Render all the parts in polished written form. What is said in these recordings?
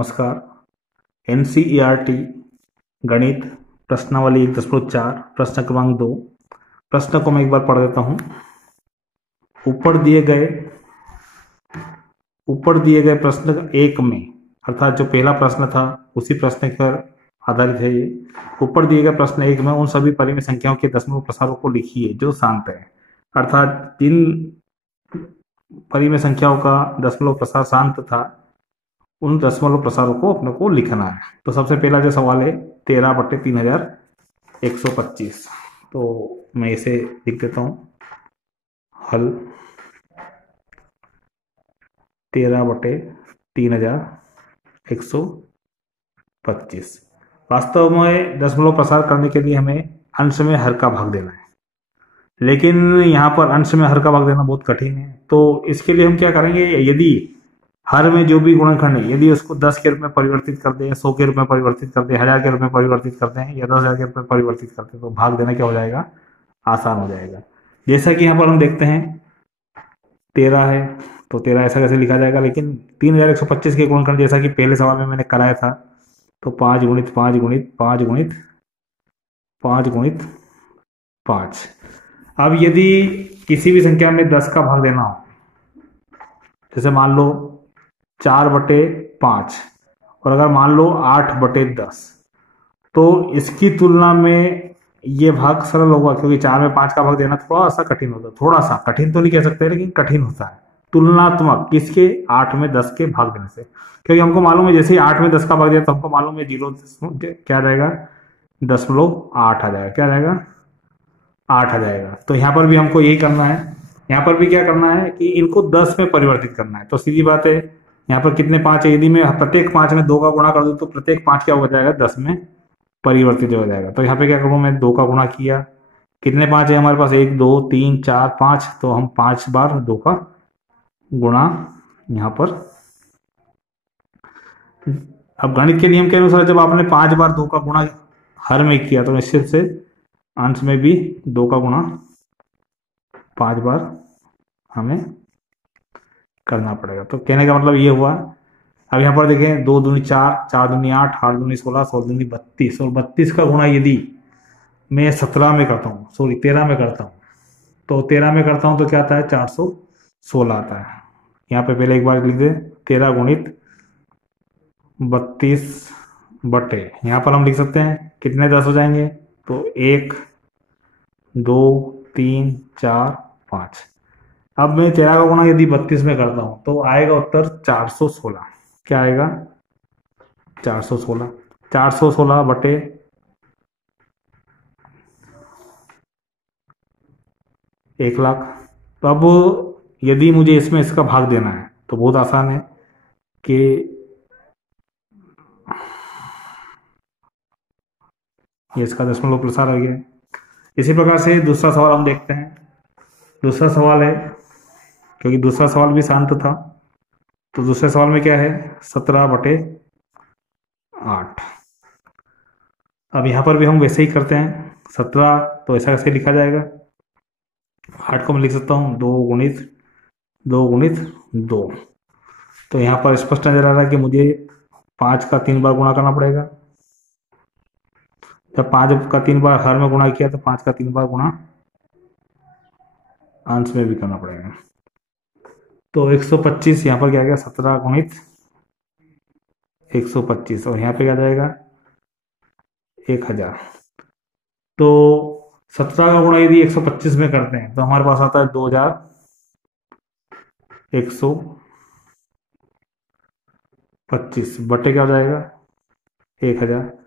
नमस्कार। एनसीईआरटी गणित प्रश्नावली 1.4 प्रश्न क्रमांक 2। प्रश्न को मैं एक बार पढ़ देता हूं। ऊपर दिए गए प्रश्न एक में, अर्थात जो पहला प्रश्न था उसी प्रश्न पर आधारित है ये। ऊपर दिए गए प्रश्न एक में उन सभी परिमेय संख्याओं के दशमलव प्रसारों को लिखिए जो शांत है। अर्थात जिन परिमेय संख्याओं का दशमलव प्रसार शांत था उन दशमलव प्रसारों को अपने को लिखना है। तो सबसे पहला जो सवाल है 13/3125। तो मैं इसे लिख देता हूं, हल 13/3125। वास्तव में दशमलव प्रसार करने के लिए हमें अंश में हर का भाग देना है, लेकिन यहाँ पर अंश में हर का भाग देना बहुत कठिन है। तो इसके लिए हम क्या करेंगे, यदि हर में जो भी गुणनखंड है यदि उसको 10 के रूप में परिवर्तित कर दें, 100 के रूप में परिवर्तित कर दें, 1000 के रूप में परिवर्तित कर दें या 10,000 के रूप में परिवर्तित करते हैं तो भाग देना क्या हो जाएगा, आसान हो जाएगा। जैसा कि यहाँ पर हम देखते हैं 13 है तो 13 ऐसा कैसे लिखा जाएगा, लेकिन 3125 के गुणनखंड जैसा कि पहले सवाल में मैंने कराया था तो 5 गुणित 5 गुणित 5 गुणित 5 गुणित 5। अब यदि किसी भी संख्या में 10 का भाग देना हो, जैसे मान लो 4/5 और अगर मान लो 8/10, तो इसकी तुलना में ये भाग सरल होगा, क्योंकि 4 में 5 का भाग देना थोड़ा सा कठिन होता है। थोड़ा सा कठिन तो नहीं कह सकते, लेकिन कठिन होता है तुलनात्मक किसके, 8 में 10 के भाग देने से। क्योंकि हमको मालूम है जैसे ही 8 में 10 का भाग दिया तो हमको मालूम है 0 क्या रहेगा, 0.8 आ जाएगा। क्या रहेगा, 8 आ जाएगा। तो यहाँ पर भी हमको यही करना है, यहाँ पर भी क्या करना है कि इनको 10 में परिवर्तित करना है। तो सीधी बात है, यहाँ पर कितने 5 है, यदि मैं प्रत्येक 5 में 2 का गुणा कर दूं तो प्रत्येक 5 क्या हो जाएगा, 10 में परिवर्तित हो जाएगा। तो यहाँ पे क्या करूँ मैं, 2 का गुणा किया, कितने 5 है हमारे पास, 1 2 3 4 5, तो हम 5 बार 2 का गुणा यहाँ पर। अब गणित के नियम के अनुसार जब आपने 5 बार 2 का गुणा हर में किया तो निश्चित से अंश में भी 2 का गुणा 5 बार हमें करना पड़ेगा। तो कहने का मतलब ये हुआ। अब यहाँ पर देखें 2 दूनी 4, 4 दूनी 8, 8 दूनी 16, 16 दूनी 32 और 32 का गुणा यदि मैं 17 में करता हूँ, सॉरी 13 में करता हूँ, तो 13 में करता हूँ तो क्या आता है, 416 आता है। यहाँ पे पहले एक बार लिख दे, 13 गुणित 32 बटे, यहाँ पर हम लिख सकते हैं कितने 10 हो जाएंगे, तो 1 2 3 4 5। अब मैं 13 का गुणा यदि 32 में करता हूं तो आएगा उत्तर 416। क्या आएगा, 416। 416 बटे 1,00,000। तो अब यदि मुझे इसमें इसका भाग देना है तो बहुत आसान है कि ये इसका दशमलव प्रसार आ गया। इसी प्रकार से दूसरा सवाल हम देखते हैं। दूसरा सवाल है, क्योंकि दूसरा सवाल भी शांत था, तो दूसरे सवाल में क्या है, 17/8। अब यहां पर भी हम वैसे ही करते हैं, 17 तो ऐसा कैसे लिखा जाएगा, 8 को मैं लिख सकता हूं 2 गुणित 2 गुणित 2। तो यहां पर स्पष्ट नजर आ रहा है कि मुझे 5 का 3 बार गुणा करना पड़ेगा। जब 5 का 3 बार हर में गुणा किया तो 5 का 3 बार गुणा अंश में भी करना पड़ेगा। तो 125 यहाँ पर क्या गया, 17 गुणित 125 और यहाँ पे क्या जाएगा 1000। तो 17 का गुणा यदि 125 में करते हैं तो हमारे पास आता है 2125 बटे क्या हो जाएगा 1000।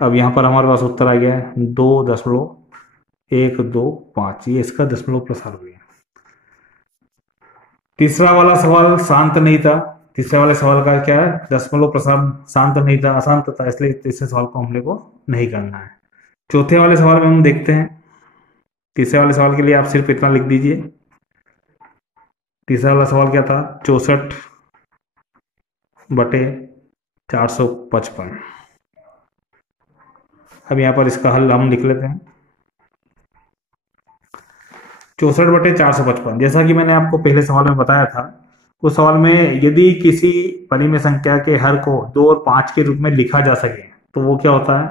अब यहाँ पर हमारे पास उत्तर आ गया है 2.125। ये इसका दशमलव प्रसार हो गया। तीसरा वाला सवाल शांत नहीं था। तीसरे वाले सवाल का क्या है, दशमलव प्रसार शांत नहीं था, अशांत था, इसलिए तीसरे सवाल को हमने को नहीं करना है। चौथे वाले सवाल में हम देखते हैं। तीसरे वाले सवाल के लिए आप सिर्फ इतना लिख दीजिए। तीसरा वाला सवाल क्या था, 64/455। अब यहाँ पर इसका हल हम लिख लेते हैं। 64/455, जैसा कि मैंने आपको पहले सवाल में बताया था उस सवाल में यदि किसी परिमेय संख्या के हर को 2 और 5 के रूप में लिखा जा सके तो वो क्या होता है,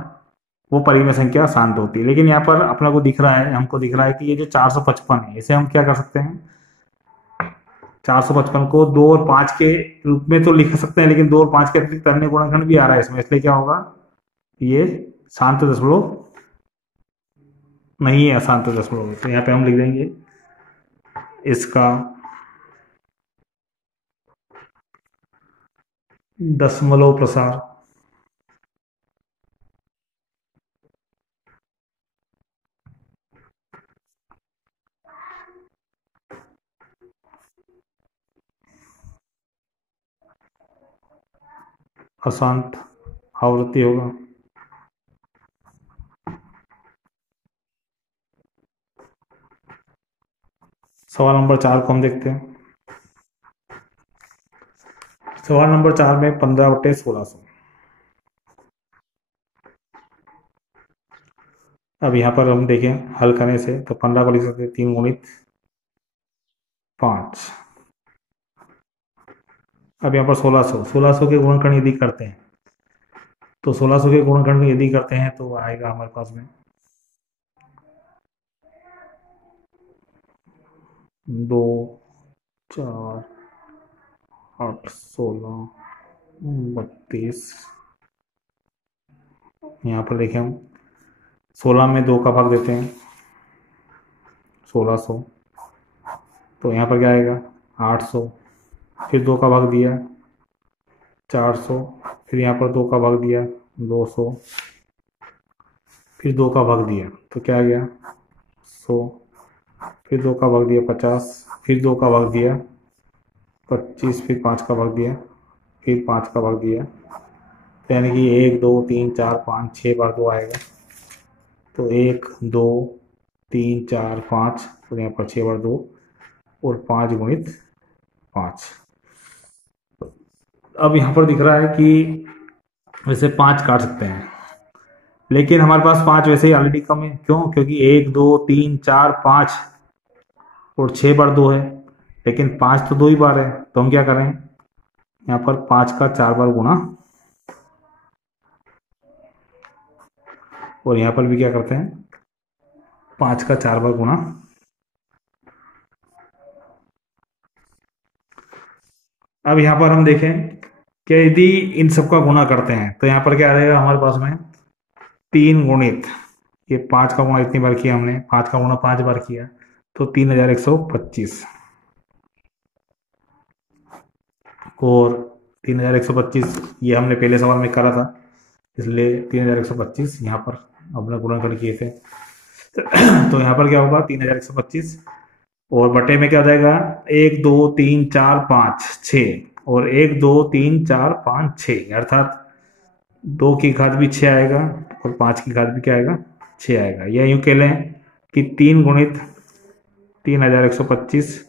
वो परिमेय संख्या शांत होती है। लेकिन यहाँ पर अपना को दिख रहा है, हमको दिख रहा है कि ये जो 455 है इसे हम क्या कर सकते हैं, 455 को 2 और 5 के रूप में तो लिख सकते हैं, लेकिन 2 और 5 के अतिरिक्त अन्य गुणनखंड भी आ रहा है इसमें, इसलिए क्या होगा, ये शांत दशमलव नहीं है, अशांत दशमलव। तो यहाँ पे हम लिख देंगे इसका दशमलव प्रसार अशांत आवृत्ति होगा। सवाल नंबर 4 को हम देखते हैं। सवाल नंबर 4 में 15/1600। अब यहाँ पर हम देखें हल करने से, तो 15 को लिख सकते हैं 3 गुणित 5। अब यहाँ पर 1600 के गुणनखंड यदि करते हैं, तो 1600 के गुणनखंड यदि करते हैं तो आएगा हमारे पास में 2 4 8 16 32। यहाँ पर देखें हम 16 में 2 का भाग देते हैं 1600, तो यहाँ पर क्या आएगा 800, फिर 2 का भाग दिया 400, फिर यहाँ पर 2 का भाग दिया 200, फिर 2 का भाग दिया तो क्या आ गया 100, फिर 2 का भाग दिया 50, फिर 2 का भाग दिया 25, फिर 5 का भाग दिया, फिर 5 का भाग दिया, तो यानी कि 1 2 3 4 5 6 बार 2 आएगा। तो 1 2 3 4 5, तो यहाँ पर 6 बार 2 और 5 गुणित 5। अब यहाँ पर दिख रहा है कि वैसे 5 काट सकते हैं, लेकिन हमारे पास 5 वैसे ही ऑलरेडी कम है। क्यों? क्योंकि 1 2 3 4 5 और 6 बार 2 है, लेकिन 5 तो 2 ही बार है। तो हम क्या करें, यहाँ पर 5 का 4 बार गुणा, और यहाँ पर भी क्या करते हैं 5 का 4 बार गुणा। अब यहाँ पर हम देखें कि यदि इन सबका गुणा करते हैं तो यहाँ पर क्या आ जाएगा हमारे पास में 3 गुणित, ये 5 का गुणा इतनी बार किया हमने, 5 का गुणा 5 बार किया तो 3125, और 3125 ये हमने पहले सवाल में करा था, इसलिए 3125 यहाँ पर अपने गुणनखंड किए थे। तो यहाँ पर क्या होगा 3125, और बटे में क्या हो जाएगा 1 2 3 4 5 6, और 1 2 3 4 5 6, अर्थात 2 की घात भी 6 आएगा और 5 की घात भी क्या आएगा 6 आएगा। या यूं कह लें कि 3 गुणित 3125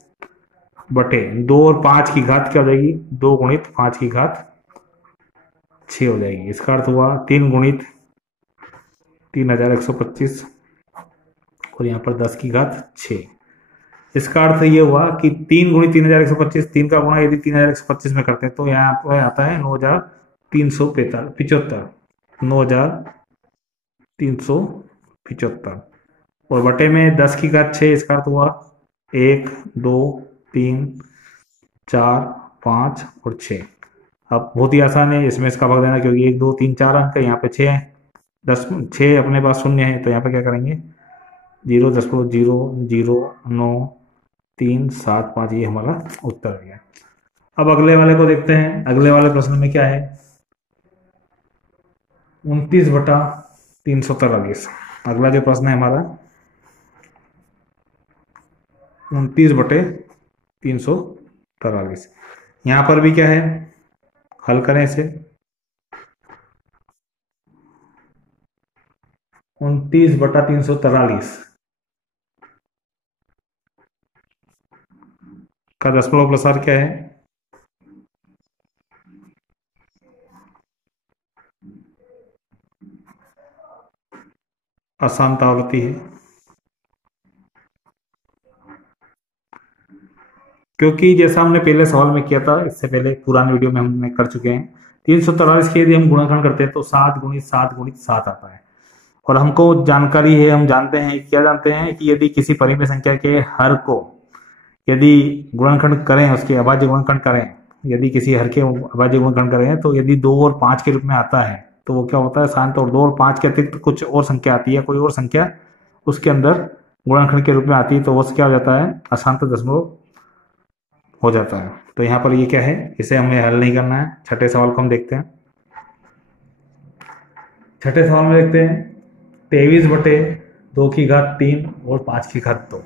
बटे 2 और 5 की घात क्या हो जाएगी 2 गुणित 5 की घात 6 हो जाएगी। इसका अर्थ हुआ 3 गुणित 3125 और यहाँ पर 10 की घात 6। इसका अर्थ ये हुआ कि 3 गुणित 3125, 3 का गुणा यदि 3125 में करते हैं तो यहाँ पर आता है 9375, 9375, और बटे में 10 की घात 6। इसका अर्थ हुआ 1 2 3 4 5 और 6। अब बहुत ही आसान है इसमें इसका भाग देना, क्योंकि 1 2 3 4 अंक है, यहाँ पे 6 है, 10 6 अपने पास शून्य है, तो यहाँ पे क्या करेंगे 0.009 3 7 5, ये हमारा उत्तर आ गया। अब अगले वाले को देखते हैं। अगले वाले प्रश्न में क्या है 29/343। अगला जो प्रश्न है हमारा 29/343। यहाँ पर भी क्या है, हल करें इसे 29/343 का दशमलव प्रसार क्या है, अशांत आवृत्ति है। क्योंकि जैसा हमने पहले सवाल में किया था, इससे पहले पुराने वीडियो में हमने कर चुके हैं, 343 के यदि हम गुणनखंड करते हैं तो 7 × 7 × 7 आता है। और हमको जानकारी है, हम जानते हैं, क्या जानते हैं कि यदि किसी परिमेय संख्या के हर को यदि गुणनखंड करें, उसके अभाज्य गुणनखंड करें, यदि किसी हर के अभाज्य गुणनखंड करें तो यदि 2 और 5 के रूप में आता है तो वो क्या होता है, शांत। और 2 और 5 के अतिरिक्त कुछ और संख्या आती है, कोई और संख्या उसके अंदर गुणनखंड के रूप में आती है, तो वो क्या हो जाता है, अशांत दशमलव हो जाता है। तो यहाँ पर ये क्या है, इसे हमें हल नहीं करना है। छठे सवाल को हम देखते हैं। छठे सवाल में देखते हैं 23/2 और 5/2।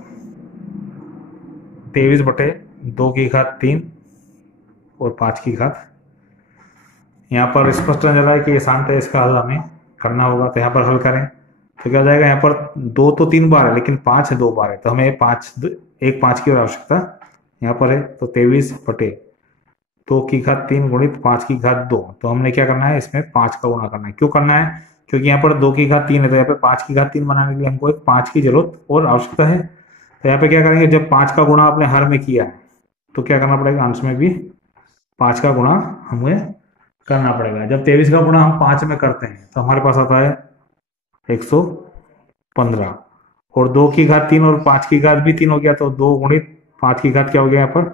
23/2 और 5/। यहाँ पर स्पष्ट नजर आ रहा है कि ये शांत है, इसका हल हमें करना होगा। तो यहाँ पर हल करें तो क्या हो जाएगा, यहाँ पर 2 तो 3 बार है लेकिन 5 2 बार है, तो हमें 5 की और आवश्यकता यहाँ पर है। तो 23/2 गुणित 5/2। तो हमने क्या करना है, इसमें 5 का गुणा करना है। क्यों करना है, क्योंकि यहाँ पर 2/3 है, तो यहाँ पे 5/3 बनाने के लिए हमको एक 5 की जरूरत और आवश्यकता है। तो यहाँ पे क्या करेंगे, जब 5 का गुणा आपने हर में किया तो क्या करना पड़ेगा, अंश में भी 5 का गुणा हमें करना पड़ेगा। जब 23 का गुणा हम 5 में करते हैं तो हमारे पास आता है 115। और 2/3 और 5/3 भी 3 हो गया, तो 2 गुणित 5/3 क्या हो गया, यहाँ पर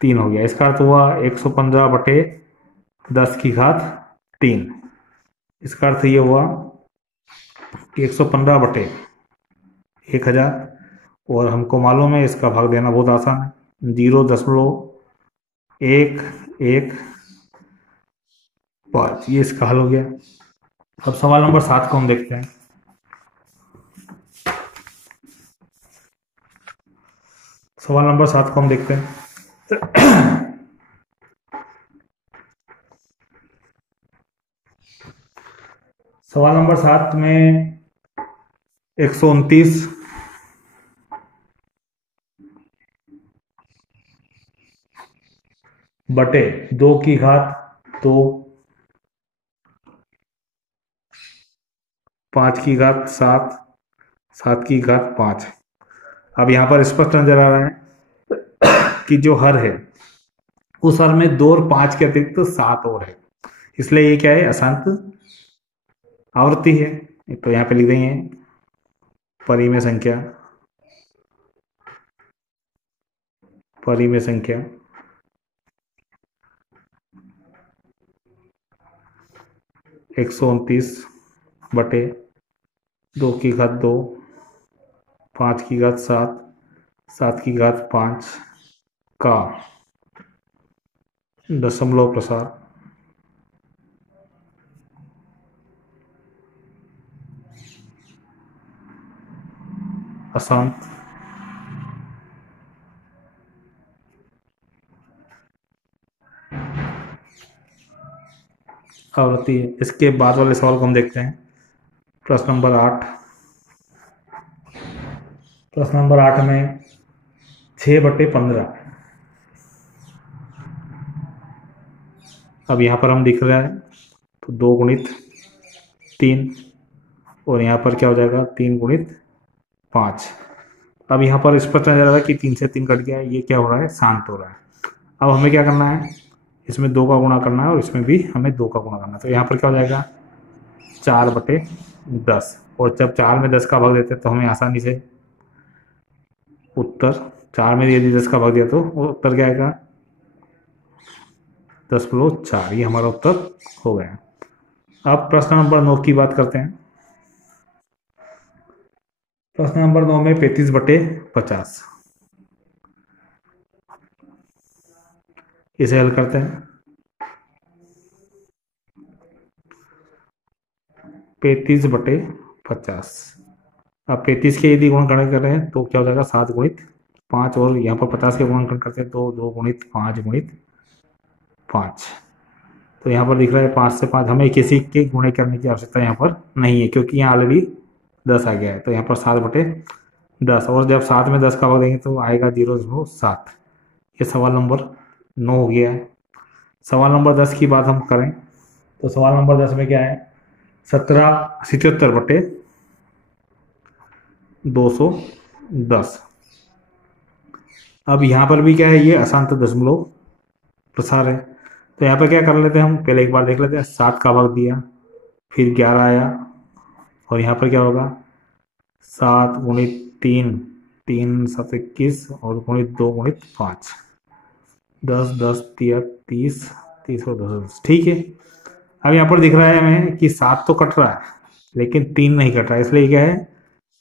3 हो गया। इसका अर्थ हुआ 115/10⁻3। इसका अर्थ ये हुआ कि 115/1000। और हमको मालूम है इसका भाग देना बहुत आसान है, 0.1115। ये इसका हल हो गया। अब सवाल नंबर 7 को हम देखते हैं। सवाल नंबर 7 को हम देखते हैं। सवाल नंबर 7 में 129 बटे 2/2 5/7 7/5। अब यहाँ पर स्पष्ट नजर आ रहा है कि जो हर है उस हर में 2 और 5 के अतिरिक्त 7 और है, इसलिए ये क्या है, अशांत आवृत्ति है। तो यहाँ पे लिख देंगे परिमेय संख्या 129/2/2 5/7 7/5 का दशमलव प्रसार अशांत आवृत्ति है। इसके बाद वाले सवाल को हम देखते हैं। प्रश्न नंबर 8। प्रश्न नंबर 8 में 6/15। अब यहाँ पर हम दिख रहा है तो 2 गुणित 3 और यहाँ पर क्या हो जाएगा, 3 गुणित 5। अब यहाँ पर स्पष्ट नजर आ रहा है कि 3 से 3 कट गया, ये क्या हो रहा है, शांत हो रहा है। अब हमें क्या करना है, इसमें 2 का गुणा करना है और इसमें भी हमें 2 का गुणा करना है। तो यहाँ पर क्या हो जाएगा, 4/10। और जब 4 में 10 का भाग देते हैं तो हमें आसानी से उत्तर, 4 में यदि 10 का भाग दिया तो वो उत्तर क्या आएगा, 10.4। ये हमारा उत्तर हो गया। अब प्रश्न नंबर 9 की बात करते हैं। प्रश्न नंबर 9 में 35/50। इसे हल करते हैं। 35/50। अब 35 के यदि गुणनखंड कर रहे हैं तो क्या हो जाएगा, 7 गुणित 5। और यहाँ पर 50 के गुणनखंड करते हैं तो 2 गुणित 5 गुणित 5। तो यहाँ पर दिख रहा है 5 से 5। हमें किसी के गुणे करने की आवश्यकता यहाँ पर नहीं है, क्योंकि यहाँ ऑलरेडी 10 आ गया है। तो यहाँ पर 7/10। और जब 7 में 10 का भाग देंगे तो आएगा 0.7। ये सवाल नंबर 9 हो गया है। सवाल नंबर 10 की बात हम करें तो सवाल नंबर 10 में क्या है, 77/210। अब यहाँ पर भी क्या है, ये अशांत दशमलव प्रसार है। तो यहाँ पर क्या कर लेते हैं हम, पहले एक बार देख लेते हैं। 7 का भाग दिया, फिर 11 आया, और यहाँ पर क्या होगा, 7 गुणित 3, 3 7 21, और गुणित 2 गुणित 5, 10 10 तिया 30, 30 और 10 ठीक है। अब यहाँ पर दिख रहा है हमें कि 7 तो कट रहा है, लेकिन 3 नहीं कट रहा है, इसलिए क्या है,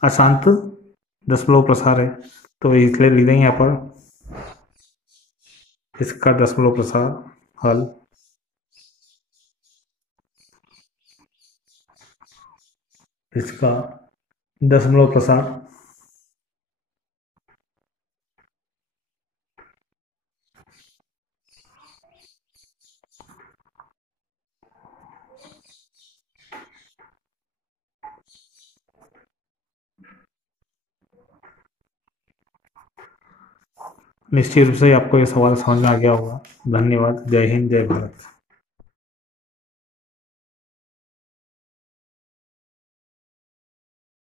अशांत दशमलव प्रसार है। तो इसलिए लिख देंगे यहाँ पर इसका दशमलव प्रसार हल। इसका दशमलव प्रसार निश्चित रूप से आपको ये सवाल समझ में आ गया होगा। धन्यवाद। जय हिंद, जय भारत।